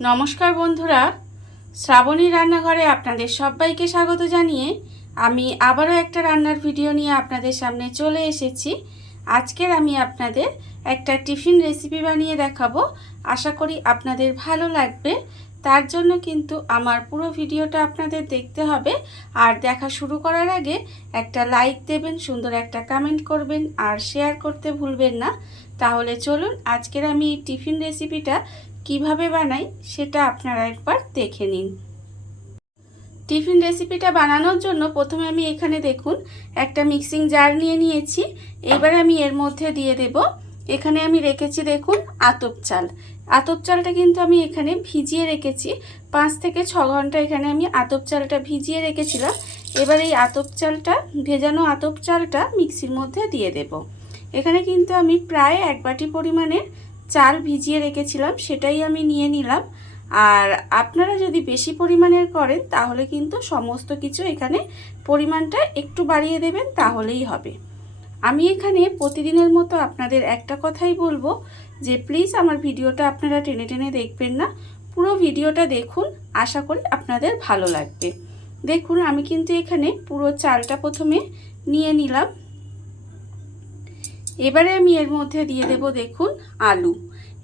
নমস্কার বন্ধুরা, শ্রাবণী রান্নাঘরে আপনাদের সবাইকে স্বাগত জানিয়ে আমি আবারও একটা রান্নার ভিডিও নিয়ে আপনাদের সামনে চলে এসেছি। আজকের আমি আপনাদের একটা টিফিন রেসিপি বানিয়ে দেখাবো। আশা করি আপনাদের ভালো লাগবে। তার জন্য কিন্তু আমার পুরো ভিডিওটা আপনাদের দেখতে হবে। আর দেখা শুরু করার আগে একটা লাইক দেবেন, সুন্দর একটা কমেন্ট করবেন আর শেয়ার করতে ভুলবেন না। তাহলে চলুন আজকের আমি টিফিন রেসিপিটা কিভাবে বানাই সেটা আপনারা একবার দেখে নিন। টিফিন রেসিপিটা বানানোর জন্য প্রথমে আমি এখানে দেখুন একটা মিক্সিং জার নিয়ে নিয়েছি। এবারে আমি এর মধ্যে দিয়ে দেব, এখানে আমি রেখেছি দেখুন আতপ চাল। আতপ চালটা কিন্তু আমি এখানে ভিজিয়ে রেখেছি 5 থেকে 6 ঘন্টা। এখানে আমি আতপ চালটা ভিজিয়ে রেখেছিলাম। এবার এই আতপ চালটা, ভেজানো আতপ চালটা মিক্সির মধ্যে দিয়ে দেব। এখানে কিন্তু আমি প্রায় 1 বাটি পরিমাণে চাল ভিজিয়ে রেখেছিলাম, সেটাই আমি নিয়ে নিলাম। আর আপনারা যদি বেশি পরিমাণের করেন তাহলে কিন্তু সমস্ত কিছু এখানে পরিমাণটা একটু বাড়িয়ে দেবেন, তাহলেই হবে। আমি এখানে প্রতিদিনের মতো আপনাদের একটা কথাই বলবো যে প্লিজ আমার ভিডিওটা আপনারা টেনে টেনে দেখবেন না, পুরো ভিডিওটা দেখুন, আশা করি আপনাদের ভালো লাগবে। দেখুন আমি কিন্তু এখানে পুরো চালটা প্রথমে নিয়ে নিলাম। এবারে আমি এর মধ্যে দিয়ে দেব দেখুন আলু।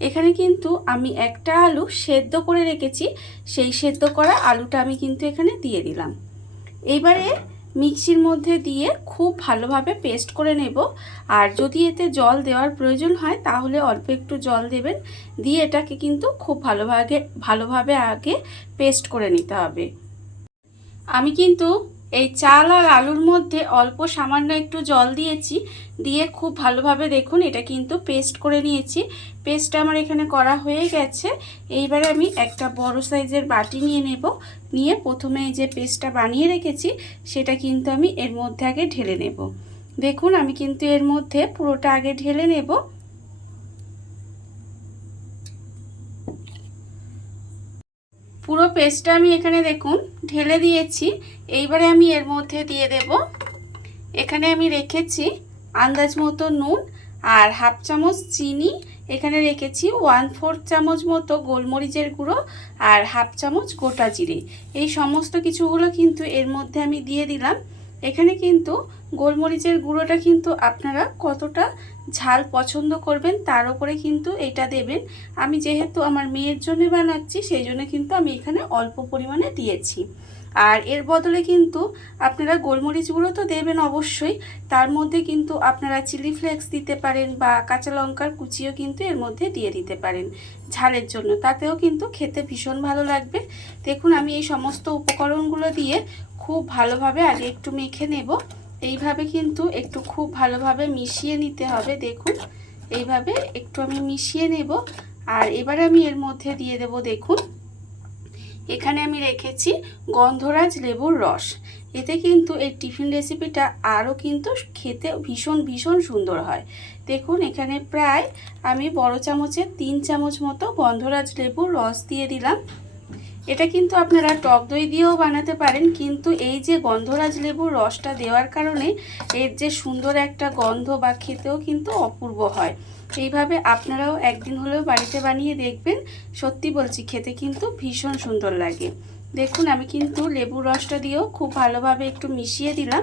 এখানে কিন্তু আমি একটা আলু সেদ্ধ করে রেখেছি, সেই সেদ্ধ করা আলুটা আমি কিন্তু এখানে দিয়ে দিলাম। এইবারে মিক্সির মধ্যে দিয়ে খুব ভালোভাবে পেস্ট করে নেব। আর যদি এতে জল দেওয়ার প্রয়োজন হয় তাহলে অল্প একটু জল দেবেন, দিয়ে এটাকে কিন্তু খুব ভালোভাবে আগে পেস্ট করে নিতে হবে। আমি কিন্তু এই চাল আর আলুর মধ্যে অল্প সামান্য একটু জল দিয়েছি, দিয়ে খুব ভালোভাবে দেখুন এটা কিন্তু পেস্ট করে নিয়েছি। পেস্টটা আমার এখানে করা হয়ে গেছে। এইবারে আমি একটা বড় সাইজের বাটি নিয়ে নেব, নিয়ে প্রথমে এই যে পেস্টটা বানিয়ে রেখেছি সেটা কিন্তু আমি এর মধ্যে আগে ঢেলে নেব। দেখুন আমি কিন্তু এর মধ্যে পুরোটা আগে ঢেলে নেব। পুরো পেস্টটা আমি এখানে দেখুন ঢেলে দিয়েছি। এইবারে আমি এর মধ্যে দিয়ে দেব, এখানে আমি রেখেছি আন্দাজ মতো নুন আর হাফ চামচ চিনি। এখানে রেখেছি 1/4 চামচ মতো গোলমরিচের গুঁড়ো আর হাফ চামচ গোটা জিরে। এই সমস্ত কিছুগুলো কিন্তু এর মধ্যে আমি দিয়ে দিলাম। এখানে কিন্তু গোলমরিচের গুঁড়োটা কিন্তু আপনারা কতটা ঝাল পছন্দ করবেন তার উপরে কিন্তু এটা দেবেন। আমি যেহেতু আমার মেয়ের জন্য বানাচ্ছি সেই জন্য কিন্তু আমি এখানে অল্প পরিমাণে দিয়েছি। আর এর বদলে কিন্তু আপনারা গোলমরিচ গুঁড়ো তো দেবেন অবশ্যই, তার মধ্যে কিন্তু আপনারা চিলি ফ্লেক্স দিতে পারেন বা কাঁচা লঙ্কার কুচিও কিন্তু এর মধ্যে দিয়ে দিতে পারেন ঝালের জন্য, তাতেও কিন্তু খেতে ভীষণ ভালো লাগবে। দেখুন আমি এই সমস্ত উপকরণগুলো দিয়ে খুব ভালোভাবে আগে একটু মেখে নেব। এইভাবে কিন্তু একটু খুব ভালোভাবে মিশিয়ে নিতে হবে। দেখুন এইভাবে একটু আমি মিশিয়ে নেব। আর এবারে আমি এর মধ্যে দিয়ে দেব দেখুন, এখানে আমি রেখেছি গন্ধরাজ লেবুর রস। এতে কিন্তু এই টিফিন রেসিপিটা আরও কিন্তু খেতে ভীষণ ভীষণ সুন্দর হয়। দেখুন এখানে প্রায় আমি বড় চামচের 3 চামচ মতো গন্ধরাজ লেবুর রস দিয়ে দিলাম। এটা কিন্তু আপনারা টক দই দিয়েও বানাতে পারেন, কিন্তু এই যে গন্ধরাজ লেবুর রসটা দেওয়ার কারণে এর যে সুন্দর একটা গন্ধ বা খেতেও কিন্তু অপূর্ব হয়। এইভাবে আপনারাও একদিন হলেও বাড়িতে বানিয়ে দেখবেন, সত্যি বলছি খেতে কিন্তু ভীষণ সুন্দর লাগে। দেখুন আমি কিন্তু লেবুর রসটা দিয়েও খুব ভালোভাবে একটু মিশিয়ে দিলাম।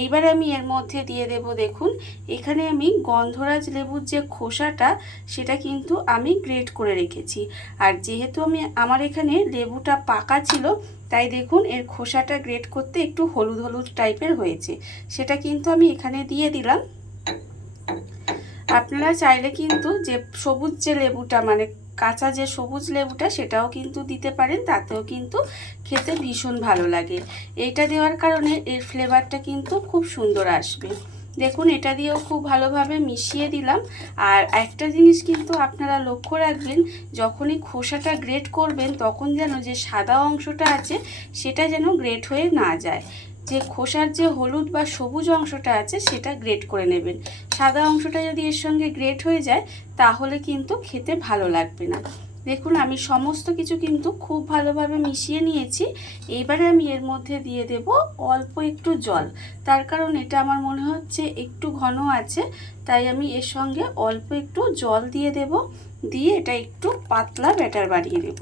এইবার আমি এর মধ্যে দিয়ে দেব দেখুন, এখানে আমি গন্ধরাজ লেবুর যে খোসাটা সেটা কিন্তু আমি গ্রেট করে রেখেছি। আর যেহেতু আমার এখানে লেবুটা পাকা ছিল তাই দেখুন এর খোসাটা গ্রেট করতে একটু হলুদ হলুদ টাইপের হয়েছে, সেটা কিন্তু আমি এখানে দিয়ে দিলাম। আপনারা চাইলে কিন্তু যে সবুজ যে লেবুটা মানে কাঁচা যে সবুজ লেবুটা সেটাও কিন্তু দিতে পারেন, তাতেও কিন্তু খেতে ভীষণ ভালো লাগে। এইটা দেওয়ার কারণে এর ফ্লেভারটা কিন্তু খুব সুন্দর আসবে। দেখুন এটা দিয়েও খুব ভালোভাবে মিশিয়ে দিলাম। আর একটা জিনিস কিন্তু আপনারা লক্ষ্য রাখবেন, যখনই খোসাটা গ্রেট করবেন তখন যেন যে সাদা অংশটা আছে সেটা যেন গ্রেট হয়ে না যায়। যে খোসার যে হলুদ বা সবুজ অংশটা আছে সেটা গ্রেট করে নেবেন। সাদা অংশটা যদি এর সঙ্গে গ্রেট হয়ে যায় তাহলে কিন্তু খেতে ভালো লাগবে না। দেখুন আমি সমস্ত কিছু কিন্তু খুব ভালোভাবে মিশিয়ে নিয়েছি। এইবারে আমি এর মধ্যে দিয়ে দেব অল্প একটু জল, তার কারণ এটা আমার মনে হচ্ছে একটু ঘন আছে, তাই আমি এর সঙ্গে অল্প একটু জল দিয়ে দেব, দিয়ে এটা একটু পাতলা ব্যাটার বানিয়ে দেব।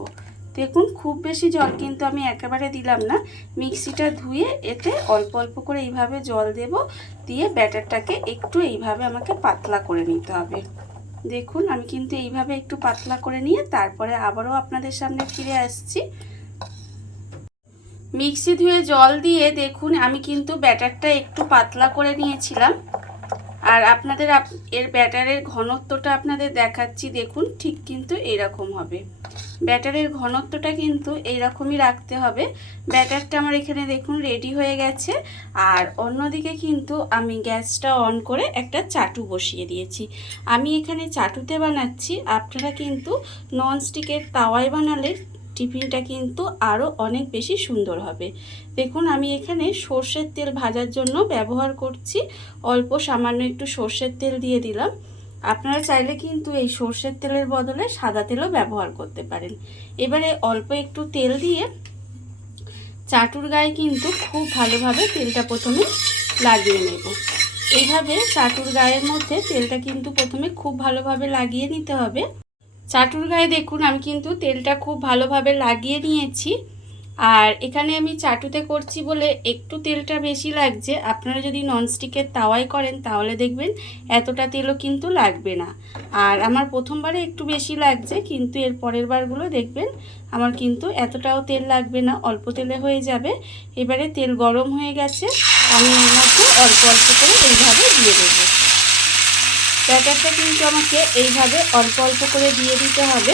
দেখুন খুব বেশি জল কিন্তু আমি একেবারে দিলাম না, মিক্সিটা ধুয়ে এতে অল্প অল্প করে এইভাবে জল দেব, দিয়ে ব্যাটারটাকে একটু এইভাবে আমাকে পাতলা করে নিতে হবে। দেখুন আমি কিন্তু এইভাবে একটু পাতলা করে নিয়ে তারপরে আবারও আপনাদের সামনে ফিরে আসছি। মিক্সি ধুয়ে জল দিয়ে দেখুন আমি কিন্তু ব্যাটারটা একটু পাতলা করে নিয়েছিলাম, আর আপনাদের এর ব্যাটারের ঘনত্বটা আপনাদের দেখাচ্ছি। দেখুন ঠিক কিন্তু এরকম হবে, ব্যাটারের ঘনত্বটা কিন্তু এইরকমই রাখতে হবে। ব্যাটারটা আমার এখানে দেখুন রেডি হয়ে গেছে, আর অন্যদিকে কিন্তু আমি গ্যাসটা অন করে একটা চাটু বসিয়ে দিয়েছি। আমি এখানে চাটুতে বানাচ্ছি, আপনারা কিন্তু ননস্টিকের তাওয়ায় বানালে টিফিনটা কিন্তু আরও অনেক বেশি সুন্দর হবে। দেখুন আমি এখানে সর্ষের তেল ভাজার জন্য ব্যবহার করছি, অল্প সামান্য একটু সর্ষের তেল দিয়ে দিলাম। আপনারা চাইলে কিন্তু এই সর্ষের তেলের বদলে সাদা তেলও ব্যবহার করতে পারেন। এবারে অল্প একটু তেল দিয়ে চাটুর গায়ে কিন্তু খুব ভালোভাবে তেলটা প্রথমে লাগিয়ে নেব। এইভাবে চাটুর গায়ের মধ্যে তেলটা কিন্তু প্রথমে খুব ভালোভাবে লাগিয়ে নিতে হবে। চাটুর গায়ে দেখুন আমি কিন্তু তেলটা খুব ভালোভাবে লাগিয়ে নিয়েছি, আর এখানে আমি চাটুতে করছি বলে একটু তেলটা বেশি লাগছে। আপনারা যদি ননস্টিকের তাওয়ায় করেন তাহলে দেখবেন এতটা তেলও কিন্তু লাগবে না। আর আমার প্রথমবারে একটু বেশি লাগছে, কিন্তু এর পরের বারগুলো দেখবেন আমার কিন্তু এতটাও তেল লাগবে না, অল্প তেলে হয়ে যাবে। এবারে তেল গরম হয়ে গেছে, আমি এর মধ্যে অল্প অল্প করে এইভাবে দিয়ে দেবো। ব্যাটারটা কিন্তু আমাকে এইভাবে অল্প অল্প করে দিয়ে দিতে হবে।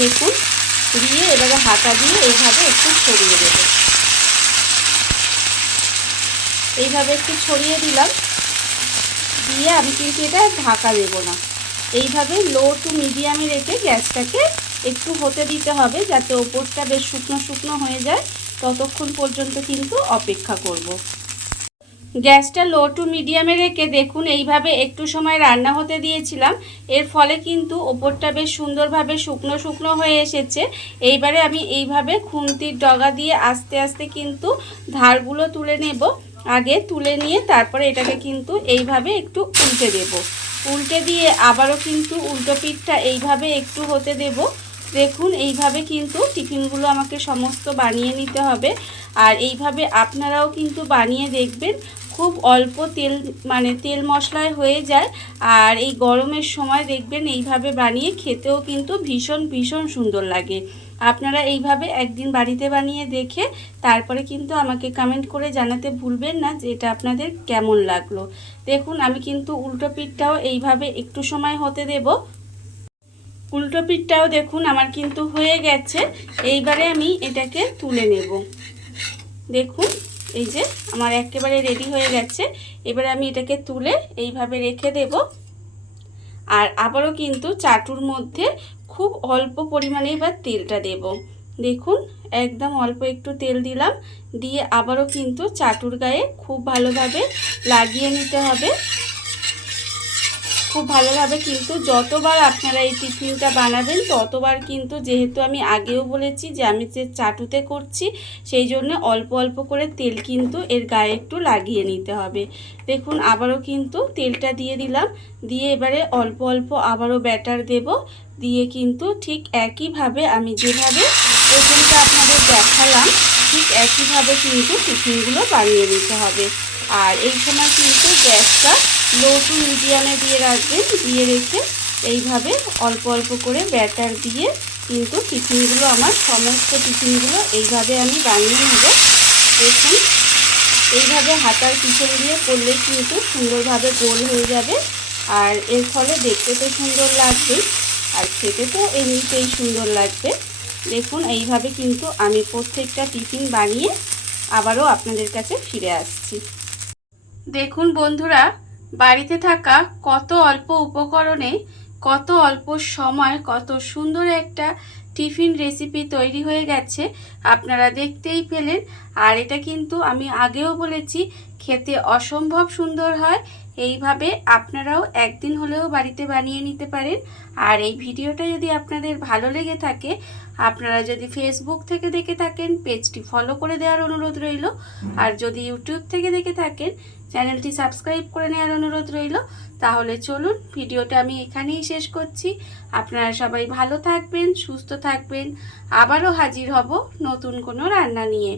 দেখুন দিয়ে এবারে হাতা দিয়ে এইভাবে একটু ছড়িয়ে দেব। এইভাবে একটু ছড়িয়ে দিলাম, দিয়ে আমি কিন্তু এটা ঢাকা দেব না। এইভাবে লো টু মিডিয়ামে রেখে গ্যাসটাকে একটু হতে দিতে হবে, যাতে ওপরটা বেশ শুকনো শুকনো হয়ে যায়। ততক্ষণ পর্যন্ত কিন্তু অপেক্ষা করব। গ্যাসটা লো টু মিডিয়ামে রেখে দেখুন এইভাবে একটু সময় রান্না হতে দিয়েছিলাম, এর ফলে কিন্তু ওপরটা বেশ সুন্দরভাবে শুকনো শুকনো হয়ে এসেছে। এইবারে আমি এইভাবে খুন্তির ডগা দিয়ে আস্তে আস্তে কিন্তু ধারগুলো তুলে নেব। আগে তুলে নিয়ে তারপরে এটাকে কিন্তু এইভাবে একটু উল্টে দেব। উল্টে দিয়ে আবারও কিন্তু উল্টো পিঠটা এইভাবে একটু হতে দেব। দেখুন এইভাবে কিন্তু টিফিনগুলো আমাকে সমস্ত বানিয়ে নিতে হবে, আর এইভাবে আপনারাও কিন্তু বানিয়ে দেখবেন। খুব অল্প তেল তেল মশলায় হয়ে যায়, আর এই গরমের সময় দেখবেন এইভাবে বানিয়ে খেতেও কিন্তু ভীষণ ভীষণ সুন্দর লাগে। আপনারা এইভাবে একদিন বাড়িতে বানিয়ে দেখে তারপরে কিন্তু আমাকে কমেন্ট করে জানাতে ভুলবেন না যে এটা আপনাদের কেমন লাগলো। দেখুন আমি কিন্তু উল্টো পিঠটাও এইভাবে একটু সময় হতে দেব। উল্টো পিঠটাও দেখুন আমার কিন্তু হয়ে গেছে। এইবারে আমি এটাকে তুলে নেব। দেখুন এই যে আমার একেবারে রেডি হয়ে গেছে। এবারে আমি এটাকে তুলে এইভাবে রেখে দেব, আর আবারও কিন্তু চাটুর মধ্যে খুব অল্প পরিমাণে এবার তেলটা দেব। দেখুন একদম অল্প একটু তেল দিলাম, দিয়ে আবারও কিন্তু চাটুর গায়ে খুব ভালোভাবে লাগিয়ে নিতে হবে। খুব ভালোভাবে কিন্তু যতবার আপনারা এই টিফিনটা বানাবেন ততবার কিন্তু, যেহেতু আমি আগেও বলেছি যে আমি যে চাটুতে করছি সেই জন্য অল্প অল্প করে তেল কিন্তু এর গায়ে একটু লাগিয়ে নিতে হবে। দেখুন আবারও কিন্তু তেলটা দিয়ে দিলাম, দিয়ে এবারে অল্প অল্প আবারও ব্যাটার দেব, দিয়ে কিন্তু ঠিক একইভাবে আমি যেভাবে প্রথমটা আপনাদের দেখালাম ঠিক একইভাবে কিন্তু টিফিনগুলো বানিয়ে নিতে হবে। আর এই সময় কিন্তু গ্যাসটা লো টু মিডিয়ামে দিয়ে রাখবেন, দিয়ে রেখে এইভাবে অল্প অল্প করে ব্যাটার দিয়ে কিন্তু টিফিনগুলো আমার সমস্ত টিফিনগুলো এইভাবে আমি বানিয়ে নেব। দেখুন এইভাবে হাতার পিছন দিয়ে করলে কিন্তু সুন্দরভাবে গোল হয়ে যাবে, আর এর ফলে দেখতে তো সুন্দর লাগবে আর খেতে তো এমনিতেই সুন্দর লাগবে। দেখুন এইভাবে কিন্তু আমি প্রত্যেকটা টিফিন বানিয়ে আবারও আপনাদের কাছে ফিরে আসছি। দেখুন বন্ধুরা, বাড়িতে থাকা কত অল্প উপকরণে কত অল্প সময় কত সুন্দর একটা টিফিন রেসিপি তৈরি হয়ে গেছে, আপনারা দেখতেই পেলেন। আর এটা কিন্তু আমি আগেও বলেছি খেতে অসম্ভব সুন্দর হয়। এইভাবে আপনারাও একদিন হলেও বাড়িতে বানিয়ে নিতে পারেন। আর এই ভিডিওটা যদি আপনাদের ভালো লেগে থাকে, আপনারা যদি ফেসবুক থেকে দেখে থাকেন পেজটি ফলো করে দেওয়ার অনুরোধ রইল, আর যদি ইউটিউব থেকে দেখে থাকেন চ্যানেলটি সাবস্ক্রাইব করে নেওয়ার অনুরোধ রইল। তাহলে চলুন ভিডিওটা আমি এখানেই শেষ করছি। আপনারা সবাই ভালো থাকবেন, সুস্থ থাকবেন। আবারও হাজির হব নতুন কোনো রান্না নিয়ে।